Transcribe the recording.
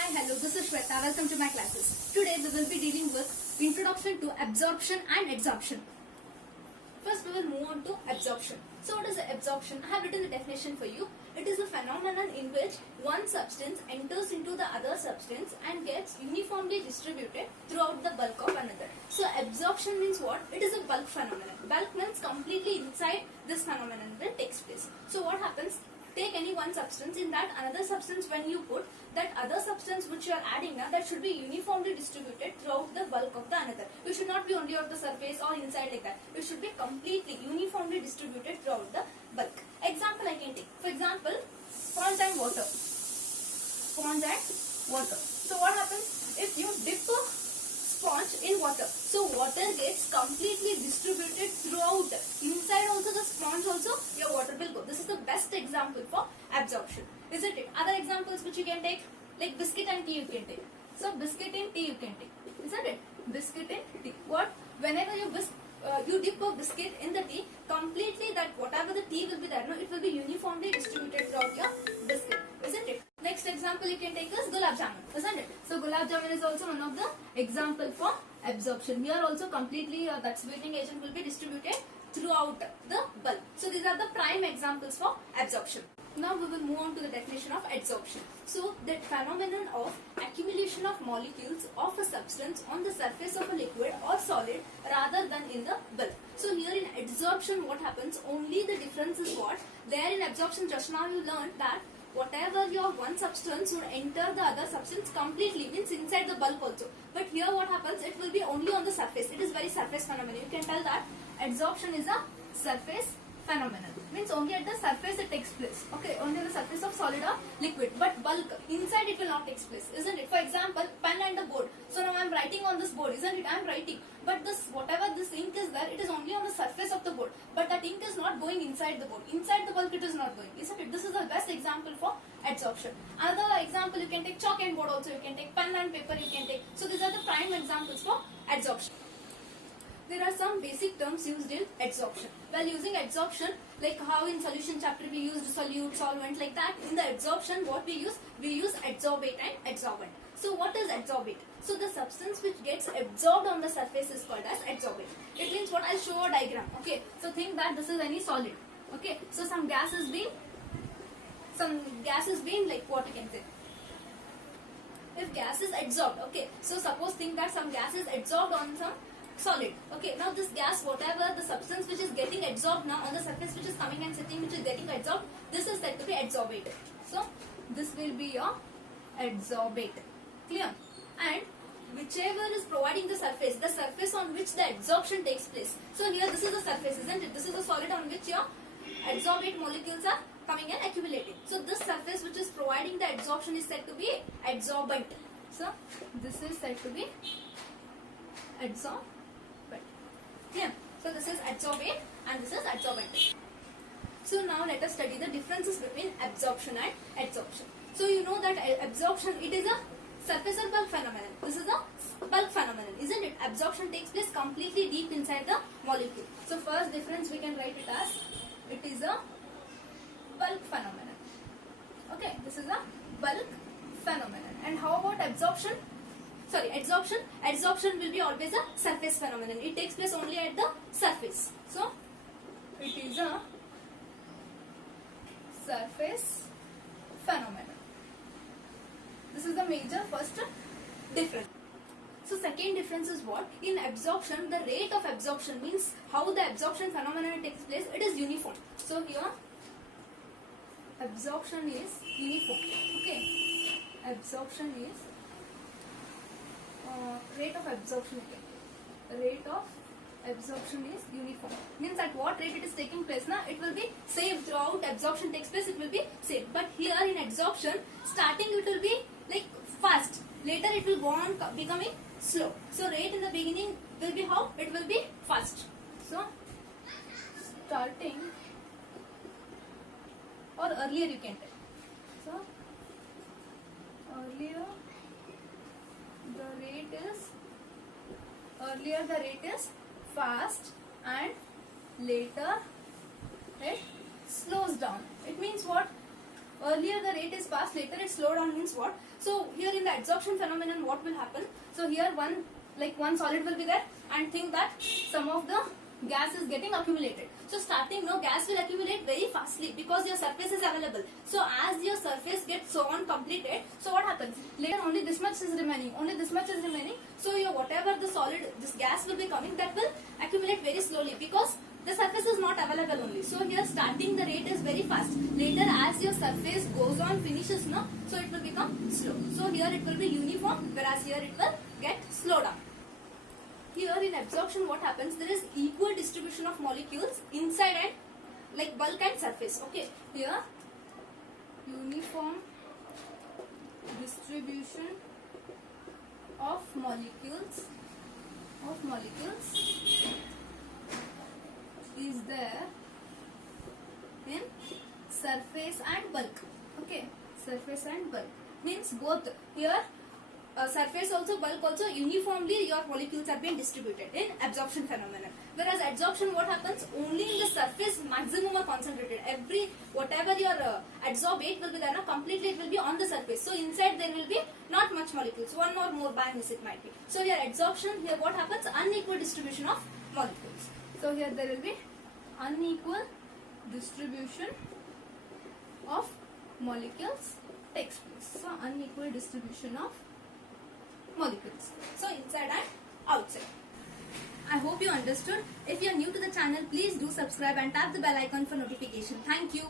Hi, hello, this is Shweta. Welcome to my classes. Today we will be dealing with introduction to absorption and adsorption. First we will move on to absorption. So what is absorption? I have written the definition for you. It is a phenomenon in which one substance enters into the other substance and gets uniformly distributed throughout the bulk of another. So absorption means what? It is a bulk phenomenon. Bulk means completely inside this phenomenon will takes place. So what happens? Take any one substance, in that another substance when you put, that other substance which you are adding now, that should be uniformly distributed throughout the bulk of the another. It should not be only on the surface or inside like that. It should be completely uniformly distributed throughout the bulk. Example I can take. For example, sponge and water. Sponge and water. So what happens? If you dip a sponge in water, so water gets completely distributed throughout. Inside also the sponge also your water will go. This is the best example for absorption, isn't it? Other examples which you can take, like biscuit and tea you can take. So biscuit and tea you can take, isn't it? Biscuit and tea. What? Whenever you dip a biscuit in the tea, completely that whatever the tea will be there, no, it will be uniformly distributed throughout your biscuit, isn't it? Next example you can take is gulab jamun, isn't it? So gulab jamun is also one of the example for absorption. Here also completely that sweetening agent will be distributed throughout the bulk. So these are the prime examples for absorption. Now we will move on to the definition of adsorption. So that phenomenon of accumulation of molecules of a substance on the surface of a liquid or solid rather than in the bulk. So here in adsorption what happens? Only the difference is what? There in absorption just now you learned that whatever your one substance would enter the other substance completely, means inside the bulk also. But here what happens? It will be only on the surface. It is very surface phenomenon. You can tell that adsorption is a surface phenomenon. Means only at the surface it takes place. Okay, only on the surface of solid or liquid. But bulk, inside it will not take place, isn't it? For example, pen and a board. So now I am writing on this board, isn't it? I am writing. But this whatever this ink is there, it is only on the surface of the board. But that ink is not going inside the board. Inside the bulk it is not going, isn't it? This is the best example for adsorption. Another example you can take chalk and board also. You can take pen and paper you can take. So these are the prime examples for adsorption. There are some basic terms used in adsorption. While using adsorption, like how in solution chapter we used solute, solvent, like that, in the adsorption what we use adsorbate and adsorbent. So what is adsorbate? So the substance which gets absorbed on the surface is called as adsorbate. It means what? I'll show a diagram. Okay, so think that this is any solid. Okay, so some gas is being like what you can say. If gas is adsorbed, okay, so suppose think that some gas is adsorbed on some solid. Okay, now this gas, whatever the substance which is getting adsorbed now on the surface which is coming and sitting, which is getting adsorbed, this is said to be adsorbate. So this will be your adsorbate. Clear? And whichever is providing the surface on which the adsorption takes place. So here this is the surface, isn't it? This is the solid on which your adsorbate molecules are coming and accumulating. So this surface which is providing the adsorption is said to be adsorbent. So this is said to be adsorbent. Yeah. So this is adsorbate and this is adsorbent. So now let us study the differences between absorption and adsorption. So you know that absorption, it is a surface or bulk phenomenon. This is a bulk phenomenon, isn't it? Absorption takes place completely deep inside the molecule. So first difference we can write it as, it is a bulk phenomenon. Okay, this is a bulk phenomenon. And how about absorption? Sorry, adsorption. Adsorption will be always a surface phenomenon. It takes place only at the surface. So it is a surface phenomenon. This is the major first difference. So second difference is what? In absorption, the rate of absorption means how the absorption phenomenon takes place. It is uniform. So here absorption is uniform. Okay, absorption is rate of absorption. Rate of absorption is uniform. Means at what rate it is taking place now, it will be same throughout absorption takes place, it will be same. But here in adsorption, starting it will be like fast. Later it will go on becoming slow. So rate in the beginning will be how? It will be fast. So starting or earlier you can take. So earlier the rate is fast and later it slows down. It means what? Earlier the rate is fast, later it slow down means what? So here in the adsorption phenomenon, what will happen? So here one solid will be there, and think that some of the gas is getting accumulated. So starting now, gas will accumulate very fastly because your surface is available. So as your surface gets so on completed, so what happens? Later only this much is remaining, only this much is remaining. So your whatever the solid, this gas will be coming, that will accumulate very slowly because the surface is not available only. So here starting the rate is very fast. Later as your surface goes on, finishes now, so it will become slow. So here it will be uniform, whereas here it will get slowed down. Here in absorption, what happens? There is equal distribution of molecules inside and like bulk and surface. Okay, here uniform distribution of molecules is there in surface and bulk. Okay, surface and bulk means both here. Surface also, bulk also, uniformly your molecules are being distributed in absorption phenomenon. Whereas adsorption, what happens? Only in the surface maximum are concentrated. Every whatever your adsorbate will be there, completely it will be on the surface. So inside there will be not much molecules, one or more bands it might be. So here adsorption, here what happens? Unequal distribution of molecules. So here there will be unequal distribution of molecules takes place. So unequal distribution of molecules. So inside and outside. I hope you understood. If you are new to the channel, please do subscribe and tap the bell icon for notification. Thank you.